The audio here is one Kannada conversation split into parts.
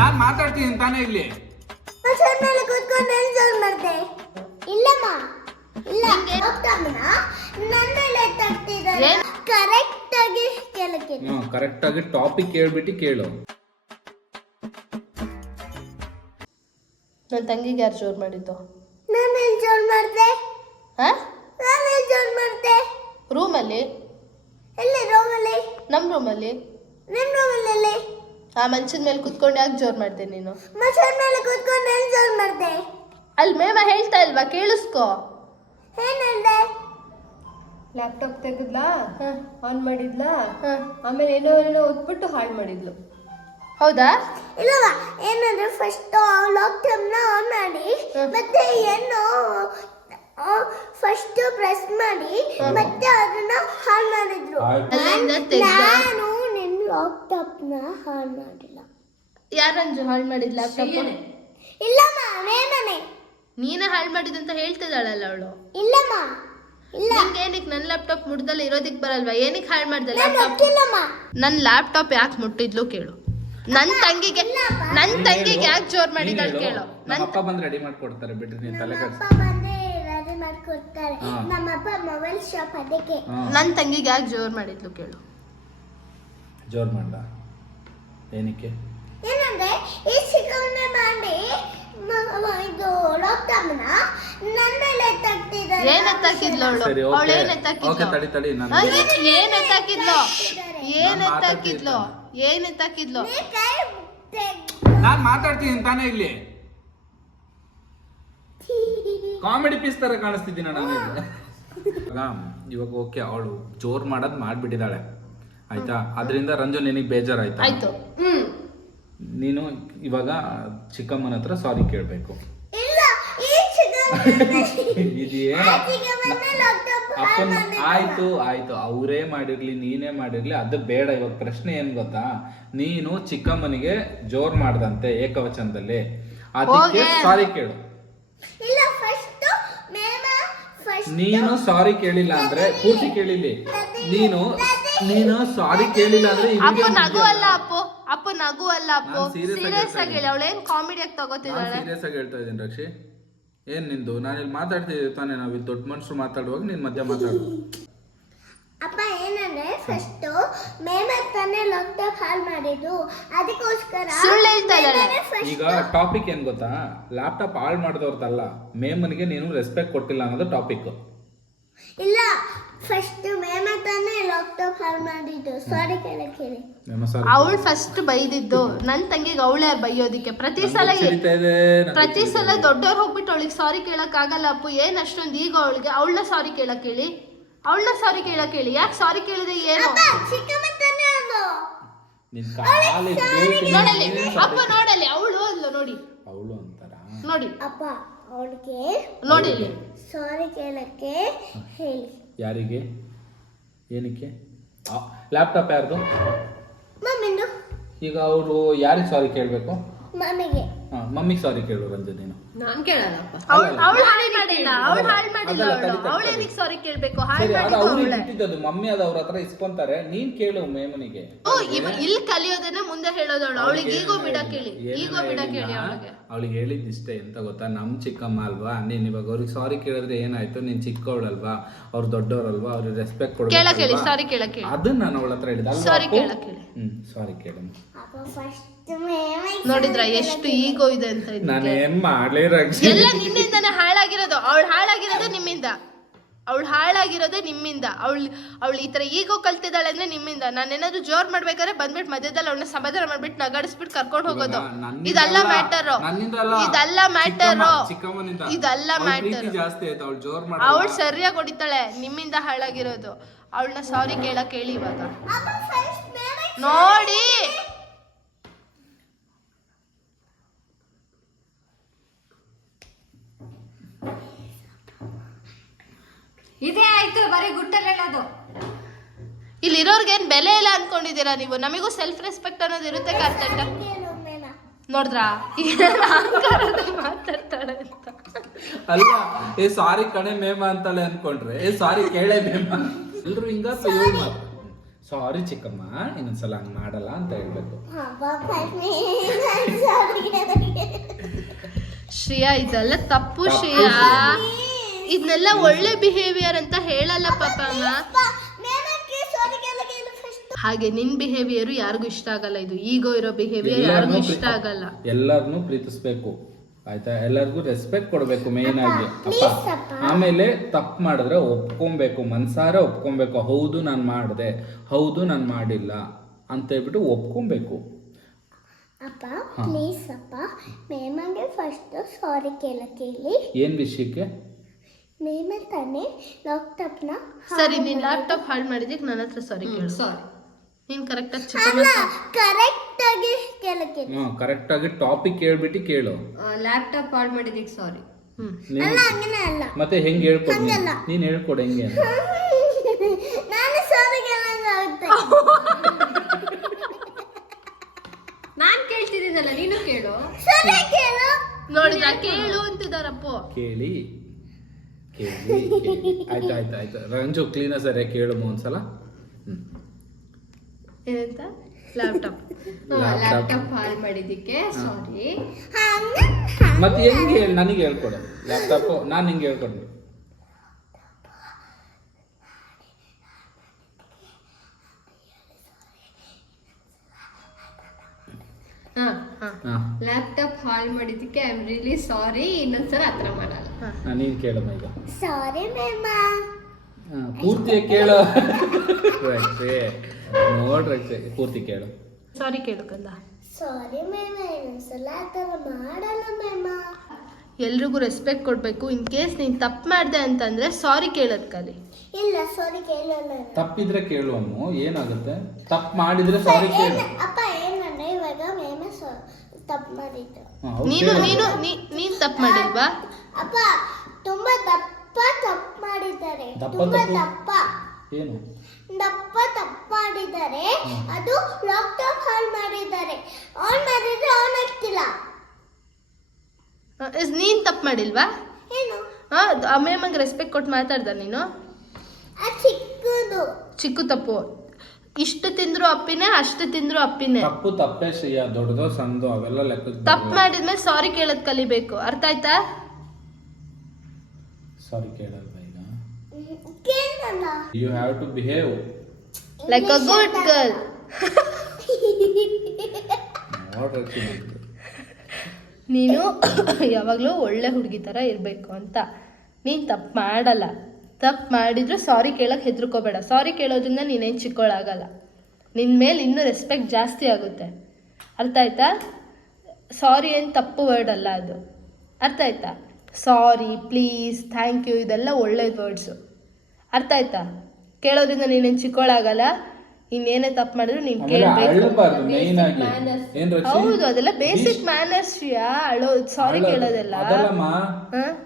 ನಾನ್ ಮಾತಾಡ್ತೀನಿ ತಾನೇ ಇಲ್ಲಿ ಬಸ್ಸನ್ ಮೇಲೆ ಕೂತ್ಕೊಂಡು ಎನ್ಜಾಯ್ ಮಾಡಿದೆ. ಇಲ್ಲಮ್ಮ. ಇಲ್ಲ ಹೋಗ್ತಾಮನ ನನ್ನ ಮೇಲೆ ತಗ್ತಿದ್ದಾರೆ ಏನ್? ಕರೆಕ್ಟ್ ಆಗಿ ಕೇಳಕ್ಕೆ. ಹ್ಮ್ ಕರೆಕ್ಟ್ ಆಗಿ ಟಾಪಿಕ್ ಕೇಳ್ಬಿಟ್ಟು ಕೇಳು. ನನ್ನ ತಂಗಿಗೆ ಯಾರು ಜೋರು ಮಾಡಿದ್ದು? ನಾನು ಜೋರ್ ಮಾಡಿದೆ? ಹಾ ನಾನು ಎನ್ಜಾಯ್ ಮಾಡಿದೆ? ರೂಮಲ್ಲಿ ಎಲ್ಲಿ ರೂಮಲ್ಲಿ ನಮ್ಮ ರೂಮಲ್ಲಿ ನಿಮ್ಮ ರೂಮಲ್ಲಿ ಆ ಮಂಚದ ಮೇಲೆ ಕುತ್ಕೊಂಡು ಯಾಕೆ ಜೋರ್ ಮಾಡ್ದೆ ನೀನು? ಮಂಚದ ಮೇಲೆ ಕೂತ್ಕೊಂಡು ಜೋರ್ ಮಾಡ್ದೆ? ಅಲ್ಲಿ ಮೇಮ ಹೇಳ್ತಾ ಇಲ್ವಾ? ಕೇಳಿಸ್ಕೋ. ಏನ್ ಹೇಳ್ದೆ? ಲ್ಯಾಪ್ಟಾಪ್ ತೆಗೆದ್ಲಾ? ಹಾಂ. ಆನ್ ಮಾಡಿದ್ಲಾ? ಹಾಂ. ಆಮೇಲೆ ಏನೋ ಏನೋ ಓದ್ಬಿಟ್ಟು ಹಾಳು ಮಾಡಿದ್ಲು. ಹೌದಾ? ಇಲ್ಲವ ಏನಂದ್ರೆ ಫಸ್ಟ್ ಲಾಕ್ಡೌನ್ನ ಆನ್ ಮಾಡಿ ಮತ್ತೆ ಏನು ಫಸ್ಟ್ ಪ್ರೆಸ್ ಮಾಡಿ ಮತ್ತೆ ಅದನ್ನ ಹಾಳು ಮಾಡಿದ್ರು. ಅಲ್ಲಿಂದ ತೆಗ್ದ? ನಾನು ಲ್ಯಾಪ್ಟಾಪ್ನ ಹಾಳು ಮಾಡಿಲ್ಲ. ಯಾರಂಜು ಹಾಳು ಮಾಡಿದ್ ಲ್ಯಾಪ್ಟಾಪ್ ಇಲ್ಲಮ್ಮ ನೇಮನೆ. ನೀನೇ ಹಾಳು ಮಾಡಿದಂತ ಹೇಳ್ತಿದ್ದಾಳಲ್ಲ ಅವಳು? ಇಲ್ಲಮ್ಮ ಇಲ್ಲ. ನಿಂಗೆ ಏನಕ್ಕೆ ನನ್ನ ಲ್ಯಾಪ್ಟಾಪ್ ಮುಡ್ದಲ್ಲ ಇರೋದಿಕ್ ಬರಲ್ವಾ? ಏನಕ್ಕೆ ಹಾಳು ಮಾಡ್ದೆ ನಾನು ಲ್ಯಾಪ್ಟಾಪ್ ನನ್ನ ಲ್ಯಾಪ್ಟಾಪ್ ಯಾಕೆ ಮುಟ್ಟಿದ್ಲು ಕೇಳು. ನನ್ನ ತಂಗಿಗೆ ನನ್ನ ತಂಗಿಗೆ ಯಾಕೆ ಜೋರ್ ಮಾಡಿದಾಳು ಕೇಳು. ನನ್ನ ಅಪ್ಪ ಬಂದ್ ರೆಡಿ ಮಾಡ್ಕೊಡ್ತಾರೆ ಬಿಡ್ರಿ ನೀನ್ ತಲೆ ನಮ್ಮ ಅಪ್ಪ ಬಂದೆ ರೆಡಿ ಮಾಡ್ಕೊಡ್ತಾರೆ. ನಮ್ಮ ಅಪ್ಪ ಮೊಬೈಲ್ ಶಾಪ್ ಅದಕ್ಕೆ. ನನ್ನ ತಂಗಿಗೆ ಯಾಕೆ ಜೋರ್ ಮಾಡಿದ್ಲು ಕೇಳು. ಜೋರ್ ಮಾಡ್ದ ಏನಕ್ಕೆ? ಏನಂದ್ರೆ ಈ ಚಿಕ್ಕವನ್ನೇ ಮಾಡಿ ಇದು ನನ್ನ ಏನ್ ಎತ್ತಾಕಿದ್ಲು ಅವಳು? ಅವಳು ಏನ್ ಓಕೆ ಎತ್ತಾಕಿದ್ಲು ತಡಿ ತಡಿ ನಾನು ಆ, ಏನ್ ಎತ್ತಾಕಿದ್ಲು ಏನ್ ಏನ್ ಮಾತಾಡ್ತೀನಿ ತಾನೇ ಇಲ್ಲಿ. ಕಾಮಿಡಿ ಪೀಸ್ ತರ ಕಾಣಿಸ್ತಿದ್ದೀನಿ ನಾನು ಇವಾಗ ಇವಾಗ ಓಕೆ ಅವಳು ಜೋರ್ ಮಾಡೋದ್ ಮಾಡ್ಬಿಟ್ಟಿದ್ದಾಳೆ. ಆಯ್ತಾ? ಅದರಿಂದ ರಂಜು ನಿನಗೆ ಬೇಜಾರಾಯ್ತಾ? ಆಯ್ತು. ಹ್ಮ್. ನೀನು ಇವಾಗ ಚಿಕ್ಕಮ್ಮನ ಹತ್ರ ಸಾರಿ ಕೇಳ್ಬೇಕು. ಇಲ್ಲ ಈ ಚಿಕ್ಕವನ್ನೇ ಅಪ್ಪನ ಆಯ್ತು ಆಯ್ತು. ಅವರೇ ಮಾಡಿರ್ಲಿ ನೀನೇ ಮಾಡಿರ್ಲಿ ಅದು ಬೇಡ. ಇವಾಗ ಪ್ರಶ್ನೆ ಏನ್ ಗೊತ್ತಾ? ನೀನು ಚಿಕ್ಕಮ್ಮನಿಗೆ ಜೋರ್ ಮಾಡ್ದಂತೆ ಏಕವಚನದಲ್ಲಿ. ಅದಕ್ಕೆ. ಸಾರಿ ಕೇಳು. ಇಲ್ಲ ಫಸ್ಟ್ ಮೇಮ ಫಸ್ಟ್ ನೀನು ಸಾರಿ ಕೇಳಿಲ್ಲ ಅಂದ್ರೆ ಪೂರ್ತಿ ಕೇಳಿಲಿ ನೀನು ನೀನು ಸಾರಿ ಕೇಳಿಲ್ಲ ಅಂದ್ರೆ ಅಪ್ಪು ನಗು. ಅಲ್ಲ ಅಪ್ಪು. ಅಪ್ಪು ನಗು ಅಲ್ಲ ಅಪ್ಪು. ನಾನ್ serious ಆಗಿ ಸೀರಿಯಸ್ ಆಗಿ ಹೇಳಿ. ಅವಳೇನ್ ಕಾಮಿಡಿಯಾಗಿ ನಾನು ತಗೋತಿದ್ದಾಳೆ? ಸೀರಿಯಸ್ ಆಗಿ ಹೇಳ್ತಾ ಇದ್ದೀನಿ ರಕ್ಷಿ. ಏನ್ ನಿಂದು? ನಾನು ಇಲ್ಲಿ ಮಾತಾಡ್ತಿದ್ದೀವಿ ತಾನೇ. ನಾವು ಇಲ್ಲಿ ದೊಡ್ಡ ಮನುಷ್ಯರು ಮಾತಾಡುವಾಗ ನೀನ್ ಮಧ್ಯ ಮಾತಾಡು. ಅಪ್ಪ ಏನಂದ್ರೆ ಫಸ್ಟ್ ಮೇ ತಾನೇ ಲಾಕ್ಡೌನ್ ಹಾಲ್ ಮಾಡಿದ್ದು. ಅದಕ್ಕೋಸ್ಕರ ಸುಳ್ಳು ಹೇಳ್ತಾ ಇದ್ದಾಳೆ. ಮೇಮನೇ first- ಈಗ ಟಾಪಿಕ್ ಏನ್ ಗೊತ್ತಾ? ಲ್ಯಾಪ್ಟಾಪ್ ಹಾಳು ಮಾಡಿದವ್ರದ್ದಲ್ಲ ಮೇಮನ್ಗೆ ನೀನು ರೆಸ್ಪೆಕ್ಟ್ ಕೊಟ್ಟಿಲ್ಲ ಅನ್ನೋದು ಟಾಪಿಕ್ ಇಲ್ಲ ಫಸ್ಟ್ ಮೇಮ ತಾನೇ ಲಾಕ್ಡೌನ್ ಹಾಲ್ ಮಾಡಿದ್ದು. ಸಾರಿ ಕೇಳ ಕೇಳಿ. ಮೇಮ ಸರ್ ಅವಳು ಫಸ್ಟ್ ಬೈದಿದ್ದು. ನನ್ ತಂಗಿಗೆ ಅವಳೇ ಬೈಯೋದಿಕ್ಕೆ. ಪ್ರತಿ ಸಲ ಪ್ರತಿ ಸಲ ದೊಡ್ಡವ್ರು ಹೋಗ್ಬಿಟ್ಟು ಅವಳಿಗೆ ಸಾರಿ ಕೇಳಕ್ ಆಗಲ್ಲ ಅಪ್ಪು. ಏನ್ ಅಷ್ಟೊಂದು ಈಗ ಅವಳಿಗೆ? ಅವಳನ್ನ ಸಾರಿ ಕೇಳಕ್ ಹೇಳಿ. ಅವಳನ್ನ ಸಾರಿ ಕೇಳಕ್ ಹೇಳಿ. ಯಾಕೆ ಸಾರಿ ಕೇಳಿದೆ ಏನು? ನೋಡಲಿ ಅಪ್ಪ ನೋಡಲಿ ಅವಳು ಅಲ್ಲ ನೋಡಿ. ಅವಳು ಅಂತಾರ? ನೋಡಿ. ಅಪ್ಪ. ಅವಳಿಗೆ ನೋಡಿ ಇಲ್ಲಿ. ಸಾರಿ ಕೇಳಕ್ಕೆ ಹೇಳಿ. ಯಾರಿಗೆ? ಏನಕ್ಕೆ? ಲ್ಯಾಪ್ಟಾಪ್ ಯಾರ್ದು? ಮಮ್ಮಿಂದು. ಈಗ ಅವರು ಯಾರಿಗೆ ಸಾರಿ ಕೇಳಬೇಕು? ಮಮ್ಮಿಗೆ. ಹಾ ಮಮ್ಮಿಗೆ ಸಾರಿ ಕೇಳು ರಂಜನ್ ನೀನು. ನಾನ್ ಕೇಳಲ್ಲಪ್ಪ ಅವಳು ಅವಳು ಹಾಳು ಮಾಡಿಲ್ಲ. ಅವಳು ಹಾಳು ಮಾಡಿಲ್ಲ ಅದಲ್ಲ, ಅವಳು. ತಡಿ, ಅವಳು ತಡಿ. ಏನಕ್ಕೆ ಸಾರಿ ಕೇಳ್ಬೇಕು? ಹಾಳು ಸರಿ ಅದು ಮಾಡಿದ್ದು ಅವ್ರಿಗೆ ಅವಳೆ. ಮಮ್ಮಿ ಅದ ಅವ್ರ ಹತ್ರ ಇಸ್ಕೊಂತಾರೆ. ನೀನ್ ಕೇಳು ಮೇಮನಿಗೆ ಓ ಇವ್ ಇಲ್ಲಿ ಕಲಿಯೋದನ್ನ ಮುಂದೆ ಹೇಳೋದವಳು. ಅವಳಿಗೆ ಈಗೋ ಬಿಡಕ್ ಕೇಳಿ ಈಗೋ ಬಿಡಕ್ ಕೇಳಿ ಅವಳಿಗೆ. ಅವಳಿಗೆ ಹೇಳಿದ್ ಇಷ್ಟೇ ಎಂತ ಗೊತ್ತಾ? ನಮ್ ಚಿಕ್ಕಮ್ಮ ಅಲ್ವಾ? ನೀನ್ ಇವಾಗ ಅವ್ರಿಗೆ ಸಾರಿ ಕೇಳಿದ್ರೆ ಏನಾಯ್ತು? ನೀನ್ ಚಿಕ್ಕವಳಲ್ವಾ? ಅವ್ರು ದೊಡ್ಡವ್ರಲ್ವಾ? ಅವ್ರಿಗೆ ರೆಸ್ಪೆಕ್ಟ್ ಕೊಡ್ ಕೊಡ್ಬೇಕು ಸಾರಿ ಅದನ್ನ ನಾನು ಅವಳ ಹತ್ರ ಹೇಳಿದ ಸಾರಿ ಹ್ಮ್ ಕೇಳು. ಅಪ್ಪ ಫಸ್ಟ್ ಮೇಮ ನೋಡಿದ್ರ ಎಷ್ಟು ಈಗೋ ಇದೆ ಅಂತ. ನಾನು ಏನ್ ಮಾಡ್ಲಿ ರಕ್ಷಿ ಎಲ್ಲ ನಿನ್ನಿಂದಾನೆ ಹಾಳಾಗಿರೋದು. ಅವಳು ನಿಮ್ಮಿಂದ ಅವಳು ಹಾಳಾಗಿರೋದೆ ನಿಮ್ಮಿಂದ. ಅವಳು ಅವಳು ಈ ಥರ ಈಗೋ ಕಲ್ತಿದ್ದಾಳೆ ಅಂದ್ರೆ ನಿಮ್ಮಿಂದ. ನಾನು ಏನಾದ್ರು ಜೋರ್ ಮಾಡ್ಬೇಕಾದ್ರೆ ಬಂದ್ಬಿಟ್ಟು ಮಧ್ಯದಲ್ಲಿ ಅವಳನ್ನ ಸಮಾಧಾನ ಮಾಡ್ಬಿಟ್ಟು ನಗಾಡಿಸ್ಬಿಟ್ಟು ಕರ್ಕೊಂಡು ಹೋಗೋದು. ಇದಲ್ಲ ಮ್ಯಾಟರು. ಇದಲ್ಲ ಮ್ಯಾಟರ್. ಇದಲ್ಲ ಮ್ಯಾಟರ್ ಪ್ರೀತಿ ಜಾಸ್ತಿ ಆಯ್ತು ಅವಳು ಜೋರ್ ಮಾಡ ಅವಳು ಸರಿಯಾಗಿ ಹೊಡಿತಾಳೆ ನಿಮ್ಮಿಂದ ಹಾಳಾಗಿರೋದು. ಅವಳನ್ನ ಸಾರಿ ಕೇಳಕ್ ಹೇಳಿ ಇವಾಗ. ಅಪ್ಪ ಫಸ್ಟ್ ಮೇಮ ನೋಡಿ. ಇದೇ ಆಯ್ತು ಬರೀ ಗುಟ್ಟಲ್ಲ ಅದು ಇಲ್ಲಿರೋರ್ಗೆ ಏನ್ ಬೆಲೆ ಇಲ್ಲ ಅನ್ಕೊಂಡಿದ್ದೀರಾ ನೀವು? ನಮಗೂ ಸೆಲ್ಫ್ ರೆಸ್ಪೆಕ್ಟ್ ಅನ್ನೋದು ಇರುತ್ತೆ ಕರ್ತಂಟ ನೋಡಿದ್ರಾ? ಮಾತಾಡ್ತಾಳೆ ಅಂತ. ಅಲ್ಲ ಏ ಸಾರಿ ಕಣೆ ಮೇಮ ಅಂತಾಳೆ ಅನ್ಕೊಂಡ್ರೆ. ಏ ಸಾರಿ ಕೇಳೆ ಮೇಮ. ಎಲ್ರು ಹಿಂಗ ಸಾರಿ ಚಿಕ್ಕಮ್ಮ ಇನ್ನೊಂದ್ಸಲ ಹಂಗ್ ಮಾಡಲ್ಲ ಅಂತ ಹೇಳ್ಬೇಕು. ಶ್ರೇಯಾ ಇದೆಲ್ಲ ತಪ್ಪು ಶ್ರೇಯಾ. ಇದನ್ನೆಲ್ಲ ಒಳ್ಳೆ ಬಿಹೇವಿಯರ್ ಅಂತ ಹೇಳಲ್ಲ ಪಾಪ ಹಾಗೆ ನಿನ್ ಬಿಹೇವಿಯರ್ ಯಾರಿಗೂ ಇಷ್ಟ ಆಗಲ್ಲ ಇದು. ಈಗೋ ಇರೋ ಬಿಹೇವಿಯರ್ ಯಾರಿಗೂ ಇಷ್ಟ ಆಗಲ್ಲ. ಎಲ್ಲರನ್ನೂ ಪ್ರೀತಿಸ್ಬೇಕು. ಆಯ್ತಾ? ಎಲ್ಲರಿಗೂ ರೆಸ್ಪೆಕ್ಟ್ ಕೊಡಬೇಕು ಮೇನ್ ಆಗಿ. ಅಪ್ಪ. ಆಮೇಲೆ ತಪ್ಪು ಮಾಡಿದ್ರೆ ಒಪ್ಕೊಬೇಕು. ಮನ್ಸಾರ ಒಪ್ಕೊಬೇಕು. ಹೌದು ನಾನು ಮಾಡಿದೆ. ಹೌದು ನಾನು ಮಾಡಿಲ್ಲ ಅಂತ ಹೇಳ್ಬಿಟ್ಟು ಒಪ್ಕೊಬೇಕು. ಅಪ್ಪ ಪ್ಲೀಸ್ ಅಪ್ಪ. ಮೇಮಂಗೆ ಫಸ್ಟ್ ಸಾರಿ ಕೇಳಕ್ಕೆ ಹೇಳಿ. ಏನ್ ವಿಷಯಕ್ಕೆ? ಮೇಮ ತಾನೇ ಲ್ಯಾಪ್ಟಾಪ್ನ ಸರಿ ನೀನ್ ಲ್ಯಾಪ್ಟಾಪ್ ಹಾಳು ಮಾಡಿದ್ದಕ್ಕೆ ನನ್ನ ಹತ್ರ ಸಾರಿ ಕೇಳು. ಸಾರಿ ನೀನು ಕರೆಕ್ಟಾಗಿ ಅಲ್ಲ ಚಿಕ್ಕ ಕರೆಕ್ಟ್ ಆಗಿ ಕೇಳಕ್ಕೆ ಹ್ಞೂ ಕರೆಕ್ಟಾಗಿ ಟಾಪಿಕ್ ಹೇಳ್ಬಿಟ್ಟು ಕೇಳು. ಲ್ಯಾಪ್ಟಾಪ್ ಹಾಳು ಮಾಡಿದ್ದಕ್ಕೆ ಸಾರಿ ಹ್ಮ್. ಅಲ್ಲ ಹಂಗನೇ ಅಲ್ಲ. ಮತ್ತೆ ಹೆಂಗೆ ಹೇಳ್ಕೊಡ್ ನೀನು? ಹಂಗಲ್ಲ. ನೀನ್ ಹೇಳ್ಕೊಡು ಹೆಂಗೆ ಅಂತ. ನಾನು ಸಾರಿ ಕೇಳಂಗಾಗುತ್ತೆ ನಾನ್ ಕೇಳ್ತಿದ್ದೀನಲ್ಲ ನೀನು ಕೇಳು. ಸರಿ ಕೇಳು. ನೋಡಿದ್ರ ಕೇಳು ಅಂತಿದಾರಪ್ಪ. ಕೇಳಿ. ಕೇಳಿ. ಆಯ್ತು ಆಯ್ತು ಆಯ್ತು. ರಂಜು ಕ್ಲೀನ ಸರಿ ಕೇಳು ಒಂದ್ಸಲ. ಏನಂತ? ಲ್ಯಾಪ್ಟಾಪ್. ಲ್ಯಾಪ್ಟಾಪ್ ಹಾಳು ಮಾಡಿದ್ದಕ್ಕೆ ಸಾರಿ ಮತ್ತೆ ಹೆಂಗೆ ಹೇಳಿ? ನನಗೆ ಹೇಳ್ಕೊಡು. ಲ್ಯಾಪ್ಟಾಪ್ ನಾನು ಹಿಂಗೆ ಹೇಳ್ಕೊಡ್ತೀನಿ. ಲ್ಯಾಪ್ಟಾಪ್ ಹಾಲ್ ಮಾಡಿದ್ದಕ್ಕೆ ಐ ಆಮ್ ರಿಯಲಿ ಸಾರಿ ಇನ್ನೊಂದ್ಸಲ ಹತ್ರ ಮಾಡಲ್ಲ. ನಾನು ನೀನು ಕೇಳಮ್ಮ ಈಗ. ಸಾರಿ ಮೇಮ ಹಾ, ಪೂರ್ತಿ ಕೇಳು. ರಕ್ಷೆ ನೋಡ್ ರಕ್ಷೆ ಪೂರ್ತಿ ಕೇಳು. ಸಾರಿ ಕೇಳು ಕಂದ ಸಾರಿ ಮೇಮ ಇನ್ನೊಂದ್ಸಲ ಆ ಥರ ಮಾಡಲ್ಲ ಮೇಮ ಎಲ್ರಿಗೂ ರೆಸ್ಪೆಕ್ಟ್ ಕೊಡಬೇಕು. ಇನ್ ಕೇಸ್ ನೀನು ತಪ್ಪು ಮಾಡಿದೆ ಅಂತಂದ್ರೆ ಸಾರಿ ಕೇಳೋದ್ ಕಲಿ. ಇಲ್ಲ ಸಾರಿ ಕೇಳಲ್ಲ. ತಪ್ಪಿದ್ರೆ ಕೇಳು ಅಮ್ಮು ಏನಾಗುತ್ತೆ? ತಪ್ಪು ಮಾಡಿದ್ರೆ ಸಾರಿ ಕೇಳು. ಅಪ್ಪ ತಪ್ಪು ಮಾಡಿದ್ದು. ನೀನು ನೀನು ನೀ- ನೀನ್ ತಪ್ಪು ಮಾಡಿಲ್ವಾ? ಅಪ್ಪ ತುಂಬಾ ದಪ್ಪ ತಪ್ಪು ಮಾಡಿದ್ದಾರೆ. ದಪ್ಪ ತುಂಬಾ ತಪ್ಪು? ದಪ್ಪ. ಏನು? ದಪ್ಪ ತಪ್ಪು ಮಾಡಿದ್ದಾರೆ. ಅದು ಲಾಕ್ಡೌನ್ ಹಾಲ್ ಮಾಡಿದ್ದಾರೆ. ಆನ್ ಮಾಡಿದ್ರೆ ಆನ್ ಆಗ್ತಿಲ್ಲ. ಇಸ್ ನೀನ್ ತಪ್ಪು ಮಾಡಿಲ್ವಾ? ಏನು? ಹಾ ಅಮ್ಮೇಮಂಗೆ ರೆಸ್ಪೆಕ್ಟ್ ಕೊಟ್ಟು ಮಾತಾಡ್ದ ನೀನು? ಆ ಚಿಕ್ಕದು. ಚಿಕ್ಕ ತಪ್ಪು. ಇಷ್ಟು ತಿಂದ್ರು ಅಪ್ಪಿನೇ ಅಷ್ಟು ತಿಂದ್ರು ಅಪ್ಪಿನೇ. ತಪ್ಪು ತಪ್ಪೇ ಶ್ರೇಯ ದೊಡ್ಡದೋ ಸಣ್ಣದೋ ಅವೆಲ್ಲ ಲೆಕ್ಕಕ್ಕೆ ತಪ್ಪು ಮಾಡಿದ್ಮೇಲೆ ಸಾರಿ ಕೇಳೋದ್ ಕಲಿಬೇಕು. ಅರ್ಥ ಆಯ್ತಾ? ಸಾರಿ ಕೇಳಲ್ಲ. ಈಗ you have to behave like a good girl ನೋಡ್ರಿ ನೀನು ಯಾವಾಗಲೂ ಒಳ್ಳೆ ಹುಡುಗಿ ಥರ ಇರಬೇಕು ಅಂತ. ನೀನು ತಪ್ಪು ಮಾಡಲ್ಲ. ತಪ್ಪು ಮಾಡಿದ್ರು ಸಾರಿ ಕೇಳಕ್ಕೆ ಹೆದರ್ಕೋಬೇಡ. ಸಾರಿ ಕೇಳೋದ್ರಿಂದ ನೀನೇನು ಚಿಕ್ಕೋಳಾಗಲ್ಲ. ನಿನ್ನ ಮೇಲೆ ಇನ್ನೂ ರೆಸ್ಪೆಕ್ಟ್ ಜಾಸ್ತಿ ಆಗುತ್ತೆ. ಅರ್ಥ ಆಯ್ತಾ? ಸಾರಿ ಏನು ತಪ್ಪು ವರ್ಡ್ ಅಲ್ಲ ಅದು. ಅರ್ಥ ಆಯ್ತಾ? ಸಾರಿ ಪ್ಲೀಸ್ ಥ್ಯಾಂಕ್ ಯು ಇದೆಲ್ಲ ಒಳ್ಳೆ ವರ್ಡ್ಸು ಅರ್ಥ ಆಯ್ತಾ? ಕೇಳೋದ್ರಿಂದ ನೀನೇನು ಚಿಕ್ಕೋಳಾಗಲ್ಲ? ಇನ್ನೇನೇ ತಪ್ಪು ಮಾಡಿದ್ರು ನೀನ್ ಕೇಳಬೇಕು. ಅಳ್ಳಬಾರ್ದು ಮೇನ್ ಆಗಿ. ಏನ್ ರಕ್ಷಿ? ಹೌದು ಅದೆಲ್ಲ ಬೇಸಿಕ್ ಮ್ಯಾನರ್ಸ್ ಅಳೋ ಸಾರಿ. ಕೇಳೋದೆಲ್ಲ. ಅದಲ್ಲಮ್ಮ?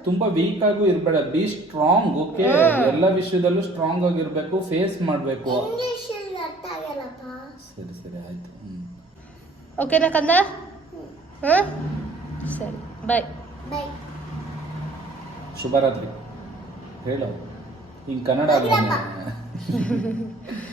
ತುಂಬಾ ವೀಕ್ ಆಗೂ ಇರ್ಬೇಡ. ಬಿ ಸ್ಟ್ರಾಂಗ್ ಓಕೆ ಎಲ್ಲ ವಿಷಯದಲ್ಲೂ ಸ್ಟ್ರಾಂಗ್ ಆಗಿರ್ಬೇಕು ಫೇಸ್ ಮಾಡ್ಬೇಕು. ಸರಿ ಸರಿ ಆಯ್ತು. ಓಕೆನಾ ಕಂದ? ಹಾ? ಸರಿ ಬಾಯ್ ಬೈ ಶುಭರಾತ್ರಿ. ಹೇಳು. ಹಿಂಗ್ ಕನ್ನಡ?